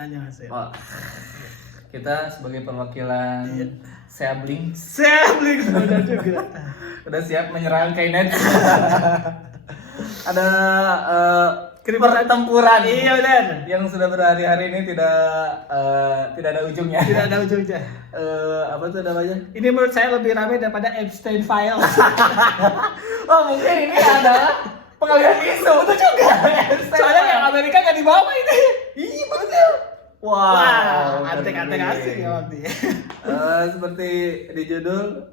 Annyeonghaseyo. Oh, kita sebagai perwakilan Seabling benar juga. udah siap menyerang Kainet. Ada pertempuran yang sudah berhari-hari ini tidak ada ujungnya. Tidak ada ujungnya. Apa tuh namanya? Ini menurut saya lebih ramai daripada Epstein Files. Oh mungkin ini adalah pengalihan isu itu juga. Soalnya yang Amerika nggak dibawa ini. Iya betul. Wah, antek-antek asik ya waktu. Seperti di judul,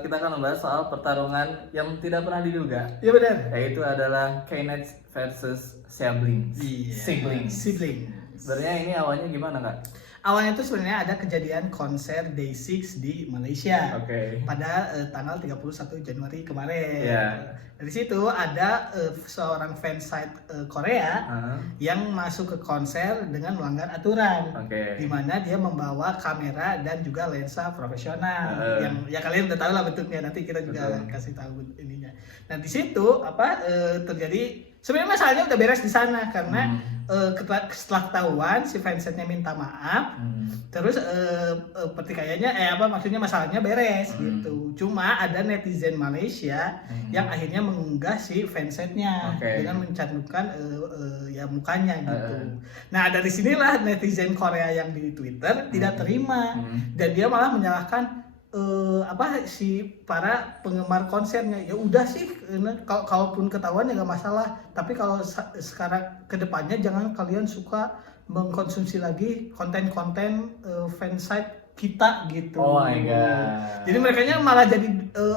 kita akan membahas soal pertarungan yang tidak pernah diduga. Iya benar. Yaitu adalah Kainet versus Siblings. Sibling. Sebenarnya ini awalnya gimana kak? Awalnya itu sebenarnya ada kejadian konser Day6 di Malaysia. Oke. Pada tanggal 31 Januari kemarin. Iya. Dari situ ada seorang fansite Korea yang masuk ke konser dengan melanggar aturan. Oke. Di mana dia membawa kamera dan juga lensa profesional. Yang ya kalian udah tahu lah bentuknya, nanti kita juga kasih tahu ininya. Nah, di situ terjadi sebenarnya masalahnya udah beres di sana karena setelah ketahuan si fansite-nya minta maaf, terus pertikaiannya maksudnya masalahnya beres gitu. Cuma ada netizen Malaysia yang akhirnya mengunggah si fansite-nya dengan mencantumkan ya mukanya gitu. Nah, dari sinilah netizen Korea yang di Twitter tidak terima dan dia malah menyalahkan si para penggemar konsernya. Ya udah sih, kalaupun ketahuan ya nggak masalah, tapi kalau sekarang kedepannya jangan kalian suka mengkonsumsi lagi konten-konten fansite kita gitu. Oh my god. Jadi merekanya malah jadi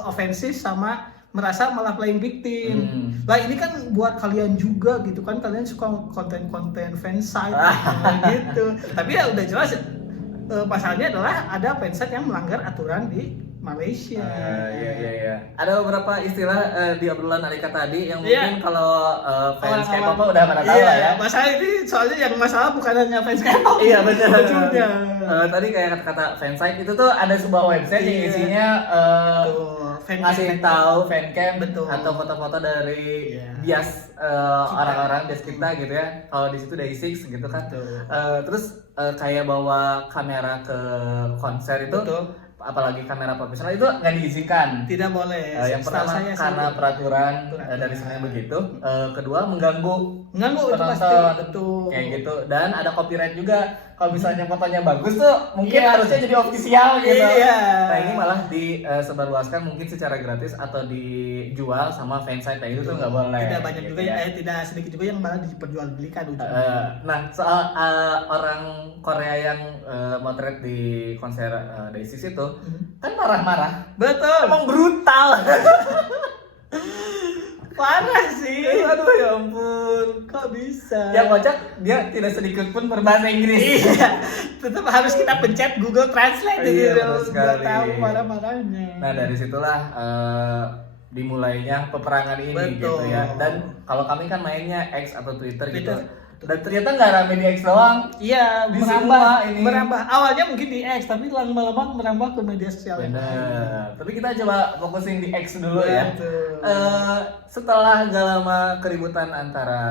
ofensif sama merasa malah playing victim. Lah ini kan buat kalian juga gitu kan, kalian suka konten-konten fansite gitu. Tapi ya udah jelas pasalnya adalah ada fansite yang melanggar aturan di Malaysia. Iya. Ada beberapa istilah di obrolan Alika tadi yang mungkin kalau fans K-pop udah pada tahu lah ya. Masalah ini soalnya yang masalah bukan hanya fans K-pop. Iya benar. Ujungnya. Tadi kayak kata fansite itu tuh ada sebuah website yang isinya ngasih tahu fancam atau foto-foto dari bias orang-orang bias kita gitu ya. Kalau di situ Day6 gitu kan. Terus kayak bawa kamera ke konser itu, apalagi kamera profesional itu nggak diizinkan. Tidak boleh. Yang pertama karena peraturan dari sana begitu. Kedua mengganggu itu pasti betul. Kayak gitu. Dan ada copyright juga. Kalau misalnya fotonya bagus tuh mungkin harusnya jadi official gitu. Nah ini malah disebarluaskan mungkin secara gratis atau dijual sama fansite itu tuh nggak boleh. Tidak banyak gitu juga tidak sedikit juga yang malah diperjualbelikan ujungnya. Nah soal orang Korea yang motret di konser Day6 itu kan marah-marah. Betul. Emang brutal. Parah sih. Aduh ya ampun. Kok bisa? Yang kocak dia tidak sedikit pun berbahasa Inggris. Iya. Tetap harus kita pencet Google Translate Iya, gitu. sekali. Tahu marah-marahnya. Nah dari situlah dimulainya peperangan ini gitu ya. Dan kalau kami kan mainnya X atau Twitter. Gitu. Dan ternyata nggak rame di X doang. Iya, di semua ini. Merambah. Awalnya mungkin di X, tapi lama-lama merambah ke media sosial. Benar. Tapi kita coba fokusin di X dulu ya. Setelah gak lama keributan antara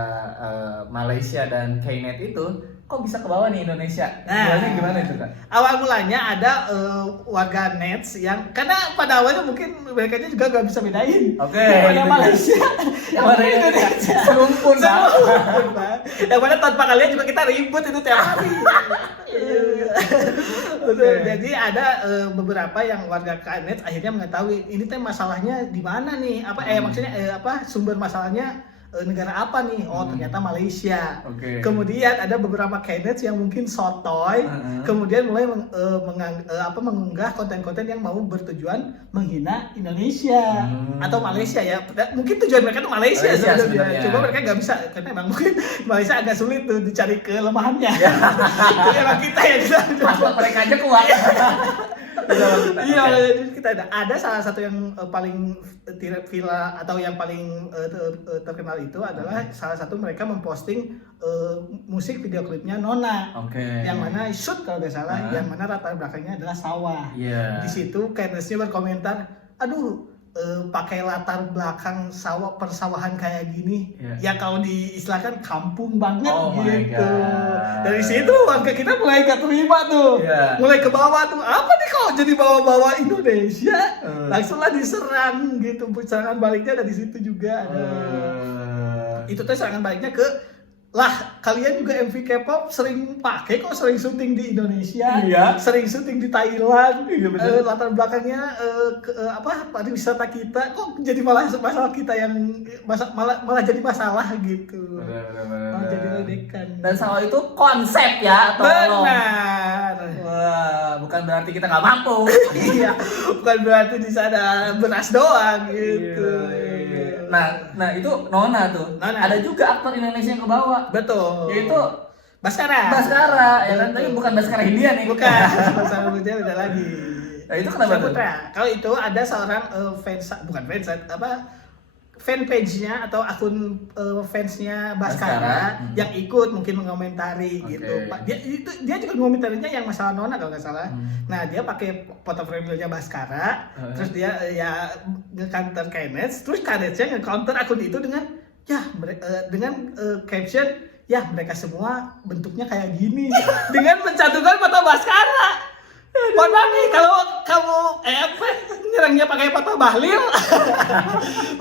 Malaysia dan Kainet itu, kok bisa ke bawah nih Indonesia? Gimana itu kan? Awal mulanya ada warga Nets yang karena pada awalnya mungkin mereka juga gak bisa bedain. Yang mana Malaysia, yang mana Indonesia. Serumpun Bang. Yang mana tanpa kalian juga kita ribut itu tiap hari. Jadi ada beberapa yang warga Nets akhirnya mengetahui ini teh masalahnya di mana nih? Maksudnya sumber masalahnya negara apa nih? Oh ternyata Malaysia. Kemudian ada beberapa K-nets yang mungkin sotoy, kemudian mulai mengunggah konten-konten yang mau bertujuan menghina Indonesia atau Malaysia ya. Mungkin tujuan mereka tuh Malaysia sebenarnya. Cuma mereka nggak bisa karena emang mungkin Malaysia agak sulit tuh dicari kelemahannya. Jadi emang kita ya mereka aja kuat. Iya, kita ada salah satu yang paling viral atau yang paling terkenal itu adalah salah satu mereka memposting musik video klipnya Nona, yang mana shoot kalau nggak salah, yang mana latar belakangnya adalah sawah. Di situ Kainesnya berkomentar, aduh pakai latar belakang sawah persawahan kayak gini, ya kalau diistilahkan kampung banget gitu. Dari situ warga kita mulai gak terima tuh, mulai ke bawah tuh, apa nih kok jadi bawa-bawa Indonesia, langsunglah diserang gitu. Serangan baliknya dari situ juga ada. Itu tuh serangan baliknya ke lah, kalian juga MV K-pop sering pakai kok, sering syuting di Indonesia, sering syuting di Thailand, latar belakangnya pariwisata kita, kok jadi masalah kita yang malah jadi masalah gitu, malah jadi ledekan. Dan sama itu konsep ya, tolong. Benar. Wah, bukan berarti kita nggak mampu. Iya, bukan berarti di sana beras doang gitu. Nah itu Nona tuh. Ada juga aktor Indonesia yang ke bawah. Betul. Yaitu Baskara, ya kan, tapi bukan Baskara Hindia nih. Bukan, Baskara Hindia beda lagi. Nah itu kenapa tuh? Kalau itu ada seorang fanpage-nya atau akun fansnya Baskara yang ikut mungkin mengomentari gitu. Dia juga ngomentarinya yang masalah Nona kalau nggak salah. Nah dia pakai foto profilnya Baskara, terus dia ya nge-counter Kenneth, terus Kenneth-nya nge-counter akun itu dengan caption ya mereka semua bentuknya kayak gini dengan mencantumkan foto Baskara. Mohon maaf nih kalau kamu nyerangnya pakai foto Bahlil,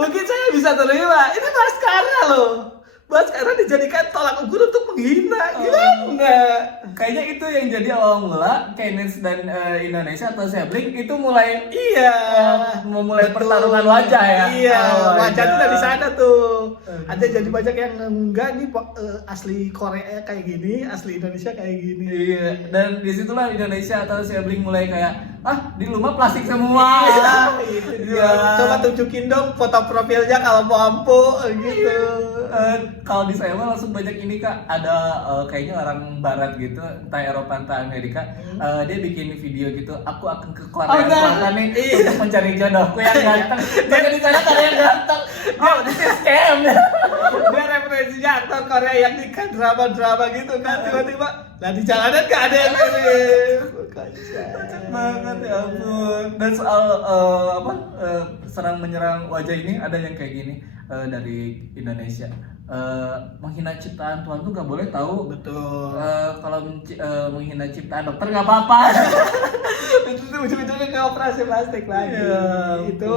mungkin saya bisa terima. Ini Baskara loh. Baskara dijadikan tolak ukur untuk menghina, gimana? Kayaknya itu yang jadi awal mula Kenneth dan Indonesia atau Sebling itu mulai memulai pertarungan wajah ya. Iya, wajah itu dari sana tuh. Ada jadi banyak yang enggak nih asli Korea kayak gini, asli Indonesia kayak gini. Iya, dan disitulah Indonesia atau Sebling mulai kayak di rumah plastik semua. Iya. Coba tunjukin dong foto profilnya kalau mampu gitu. Kalau di saya mah langsung banyak ini Kak, ada kayaknya orang barat gitu, entah Eropa entah Amerika, dia bikin video gitu, aku akan ke Korea nih untuk mencari jodohku yang ganteng. Jangan di sana ada yang ganteng. This is scam. Dia referensinya aktor Korea yang nikah drama gitu kan, tiba-tiba di jalanan gak ada yang mirip. Kocak banget ya ampun. Dan soal serang menyerang wajah ini ada yang kayak gini dari Indonesia. Menghina ciptaan Tuhan tuh gak boleh tahu. Betul. Kalau menghina ciptaan dokter gak apa-apa. Itu tuh ujung-ujungnya ke operasi plastik lagi. Itu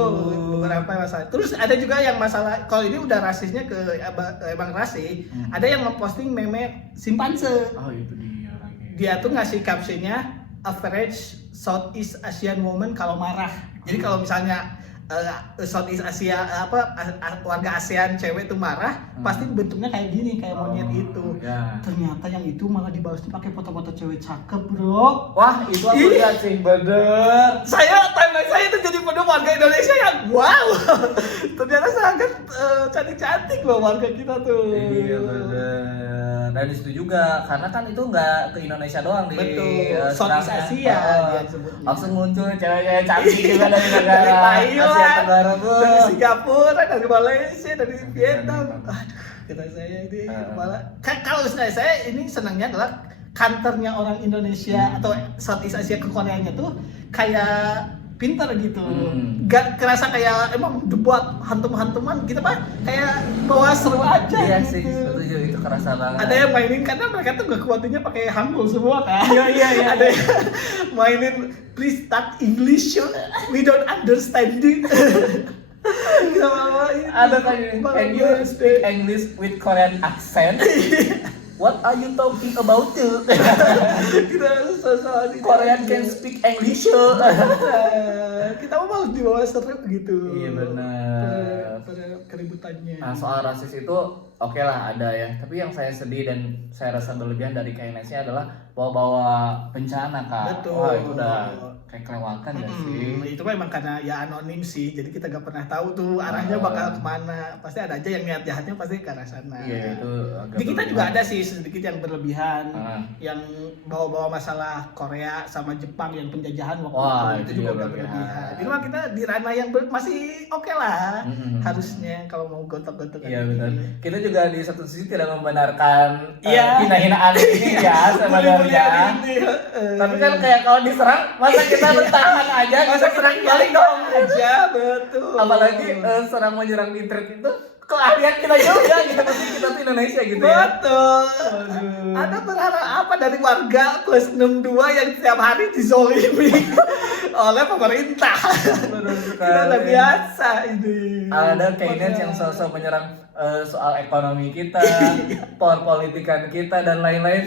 beberapa masalah. Terus ada juga yang masalah, kalau ini udah rasisnya ke emang rasis. Ada yang memposting meme simpanse. Oh itu dia lagi. Dia tuh ngasih captionnya average Southeast Asian woman kalau marah. Jadi kalau misalnya Southeast Asia warga ASEAN cewek tuh marah, pasti bentuknya kayak gini, kayak monyet itu. Ternyata yang itu malah dibalasnya pakai foto-foto cewek cakep, bro. Wah, itu aku lihat sih, bener. Timeline saya itu jadi penuh warga Indonesia yang wow. Ternyata sangat cantik-cantik loh warga kita tuh. Iya bener. Dan disitu juga, karena kan itu nggak ke Indonesia doang di Southeast Asia dia sebutnya. Langsung muncul cewek-cewek cantik juga dari negara Asia Tenggara, dari Singapura, dari Malaysia, dari Vietnam. Aduh, kata saya ini malah kalau saya ini senangnya adalah kantornya orang Indonesia atau Southeast Asia ke Koreanya tuh kayak pintar gitu, gak kerasa kayak emang dibuat hantum-hantuman gitu Pak, kayak bawa seru aja. Iya gitu. sih, setuju, itu kerasa banget. Ada yang mainin karena mereka tuh gak kuatinya pakai hangul semua kan. Iya. Ada yang mainin please start English, we don't understand it. Ada kan ini, can you speak English with Korean accent? What are you talking about tuh? Korean can speak English. Kita mau dibawa seru gitu. Iya benar. Pada keributannya. Nah soal rasis itu oke lah ada ya. Tapi yang saya sedih dan saya rasa berlebihan dari KNS-nya adalah bawa-bawa bencana Kak. Betul. Wah itu udah kayak kelewatan ya sih. Itu memang karena ya anonim sih. Jadi kita gak pernah tahu tuh arahnya bakal kemana. Pasti ada aja yang niat jahatnya pasti ke arah sana. Iya itu agak di kita juga ada sih sedikit yang berlebihan, yang bawa-bawa masalah Korea sama Jepang yang penjajahan waktu itu juga udah berlebihan. Jadi mah kita di ranah yang masih oke lah, harusnya kalau mau gontok-gontok. Iya benar. Kita juga juga di satu sisi tidak membenarkan hina-hinaan ini ya sebenarnya. Tapi kan kayak kalau diserang, masa kita bertahan aja, masa serang balik dong aja, betul. Apalagi serang menyerang di thread itu keahlian kita juga gitu, pasti kita tuh Indonesia gitu ya. Betul. Anda berharap apa dari warga plus 62 yang setiap hari dizolimi oleh pemerintah? Kita udah biasa ini. Ada Keynes yang sosok menyerang soal ekonomi kita, politikan kita dan lain-lain.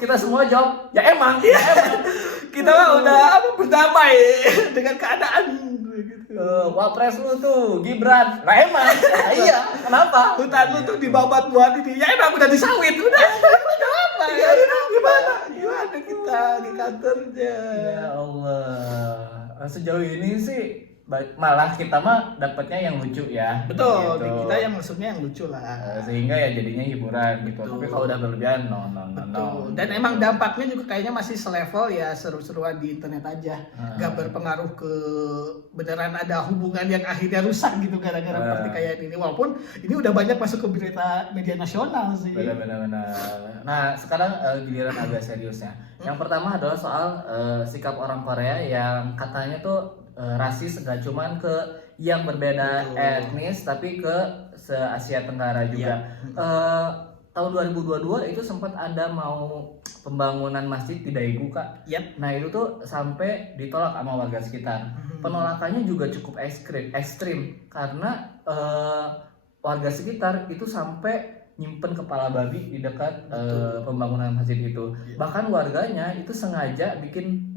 Kita semua jawab, ya emang. Kita mah udah berdamai dengan keadaan. Wapres lu tuh Gibran, nah emang, iya, kenapa? Hutan lu tuh dibabat buat ini, ya emang udah disawit, udah apa? Ya gimana kita di kantornya? Ya Allah, sejauh ini sih malah kita mah dapatnya yang lucu ya. Betul, gitu. kita yang maksudnya yang lucu lah. Sehingga ya jadinya hiburan gitu. Tapi kalau udah berlebihan, no. Dan emang dampaknya juga kayaknya masih selevel ya seru-seruan di internet aja. Gak berpengaruh ke beneran ada hubungan yang akhirnya rusak gitu gara-gara pertikaian ini. Walaupun ini udah banyak masuk ke berita media nasional sih. Benar. Nah sekarang giliran agak seriusnya. Yang pertama adalah soal sikap orang Korea yang katanya tuh rasis gak cuman ke yang berbeda etnis tapi ke se-Asia Tenggara juga. Tahun 2022 itu sempat ada mau pembangunan masjid di Daegu Kak. Nah itu tuh sampai ditolak sama warga sekitar. Penolakannya juga cukup ekstrim karena warga sekitar itu sampai nyimpen kepala babi di dekat pembangunan masjid itu. Bahkan warganya itu sengaja bikin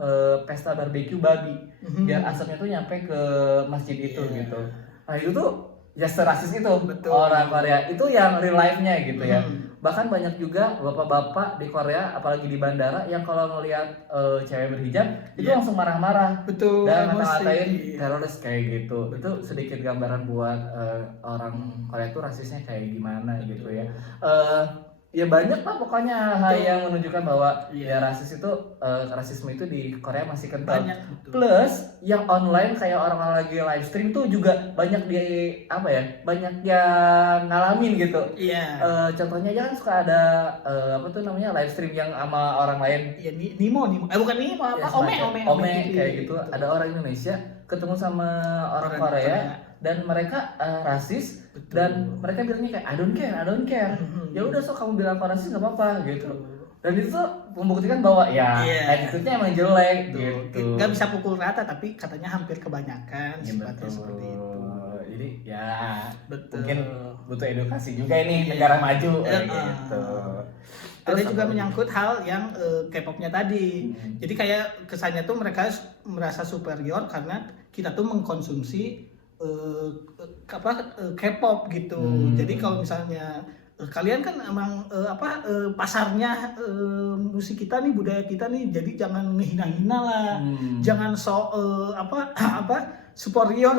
pesta barbeque babi biar asapnya tuh nyampe ke masjid itu gitu. Nah itu tuh ya serasis itu orang Korea itu yang real life-nya gitu ya. Bahkan banyak juga bapak-bapak di Korea apalagi di bandara yang kalau ngelihat cewek berhijab itu langsung marah-marah dan ngata-ngatain teroris kayak gitu. Itu sedikit gambaran buat orang Korea itu rasisnya kayak gimana gitu ya. Ya banyak lah pokoknya hal yang menunjukkan bahwa ya rasisme itu di Korea masih kental. Plus yang online kayak orang lagi live stream tuh juga banyak banyak yang ngalamin gitu. Contohnya aja kan suka ada live stream yang sama orang lain. Ya Nimo bukan Nimo apa Ome kayak gitu. Ada orang Indonesia ketemu sama orang Korea dan mereka rasis. Dan mereka bilangnya kayak I don't care. Ya udah kamu bilang aku rasis nggak apa-apa gitu. Dan itu tuh membuktikan bahwa attitude-nya emang jelek gitu. Gak bisa pukul rata tapi katanya hampir kebanyakan sifatnya seperti itu. Jadi ya mungkin butuh edukasi juga ini negara maju gitu. Ada juga menyangkut hal yang K-pop-nya tadi. Jadi kayak kesannya tuh mereka merasa superior karena kita tuh mengkonsumsi K-pop gitu. Jadi kalau misalnya kalian kan emang pasarnya musik kita nih, budaya kita nih, jadi jangan ngehina-hina lah. Jangan superior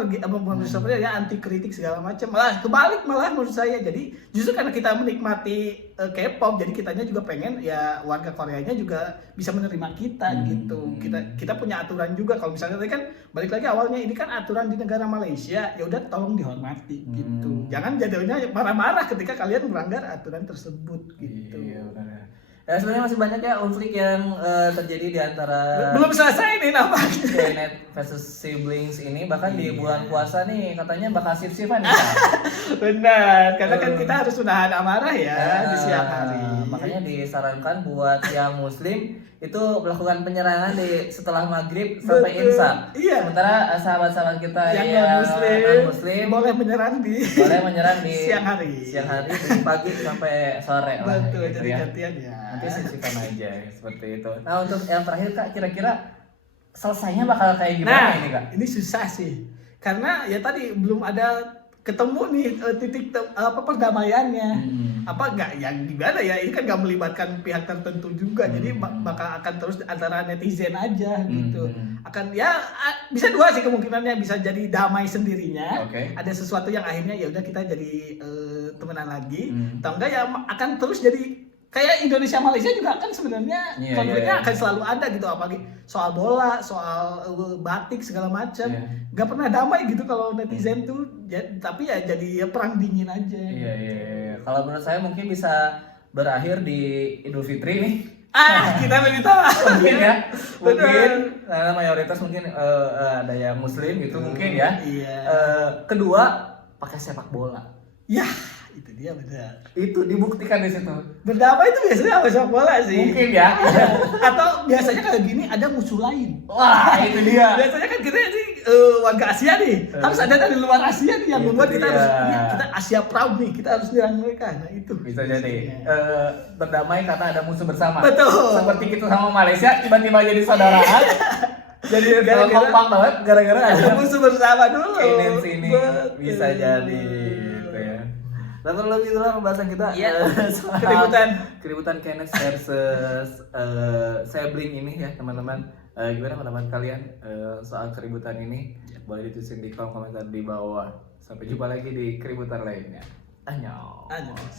ya, anti kritik segala macam. Kebalik menurut saya. Jadi justru karena kita menikmati K-pop, jadi kitanya juga pengen ya warga Koreanya juga bisa menerima kita gitu. Kita punya aturan juga. Kalau misalnya tadi kan balik lagi awalnya ini kan aturan di negara Malaysia, ya udah tolong dihormati gitu. Jangan jadinya marah-marah ketika kalian melanggar aturan tersebut gitu. Iya, benar. Ya sebenarnya masih banyak ya konflik yang terjadi di antara belum selesai nih nampaknya Skynet versus siblings ini, bahkan di bulan puasa nih katanya bakal sip-sipan nih. Benar, karena kan kita harus menahan amarah ya di siang hari. Makanya disarankan buat yang muslim itu melakukan penyerangan setelah maghrib sampai insya. Sementara sahabat-sahabat kita yang non-muslim boleh menyerang di siang hari, dari pagi sampai sore lah. Betul, gitu jadi ya. gantian ya. Nanti sip-sipan aja seperti itu. Nah untuk yang terakhir Kak, kira-kira selesainya bakal kayak gimana ini Kak? Ini susah sih, karena ya tadi belum ada ketemu nih titik perdamaiannya. Apa enggak yang gimana ya, ini kan nggak melibatkan pihak tertentu juga, jadi bakal akan terus antara netizen aja gitu. Akan ya bisa dua sih kemungkinannya, bisa jadi damai sendirinya, ada sesuatu yang akhirnya ya udah kita jadi temenan lagi, atau enggak ya akan terus jadi kayak Indonesia Malaysia juga kan sebenarnya konfliknya akan selalu ada gitu, apalagi soal bola, soal batik segala macam. Gak pernah damai gitu kalau netizen tuh, tapi ya jadi perang dingin aja. Iya. Kalau menurut saya mungkin bisa berakhir di Idul Fitri nih. Kita begitu lah. Mungkin ya. Mungkin karena mayoritas mungkin ada yang muslim gitu mungkin ya. Iya. Kedua, pakai sepak bola. Ya, itu dia benar. Itu dibuktikan di situ. Berdamai itu biasanya sama sepak bola sih. Mungkin ya. Atau biasanya kayak gini ada musuh lain. Wah, itu dia. Biasanya kan kita sih warga Asia nih. Harus ada dari luar Asia nih yang Itu membuat kita dia. harus kita Asia proud nih. Kita harus nyerang mereka. Nah, itu. Bisa jadi berdamai karena ada musuh bersama. Betul. Seperti kita sama Malaysia tiba-tiba jadi saudaraan. Jadi kompak banget gara-gara Ada musuh bersama dulu. ini sini Betul. bisa jadi gitu ya. Dan lebih itulah pembahasan kita soal keributan Kenneth versus Sebling ini ya teman-teman. Gimana teman-teman kalian soal keributan ini? Boleh ditulisin di kolom komentar di bawah. Sampai jumpa lagi di keributan lainnya. Annyeong. Annyeong.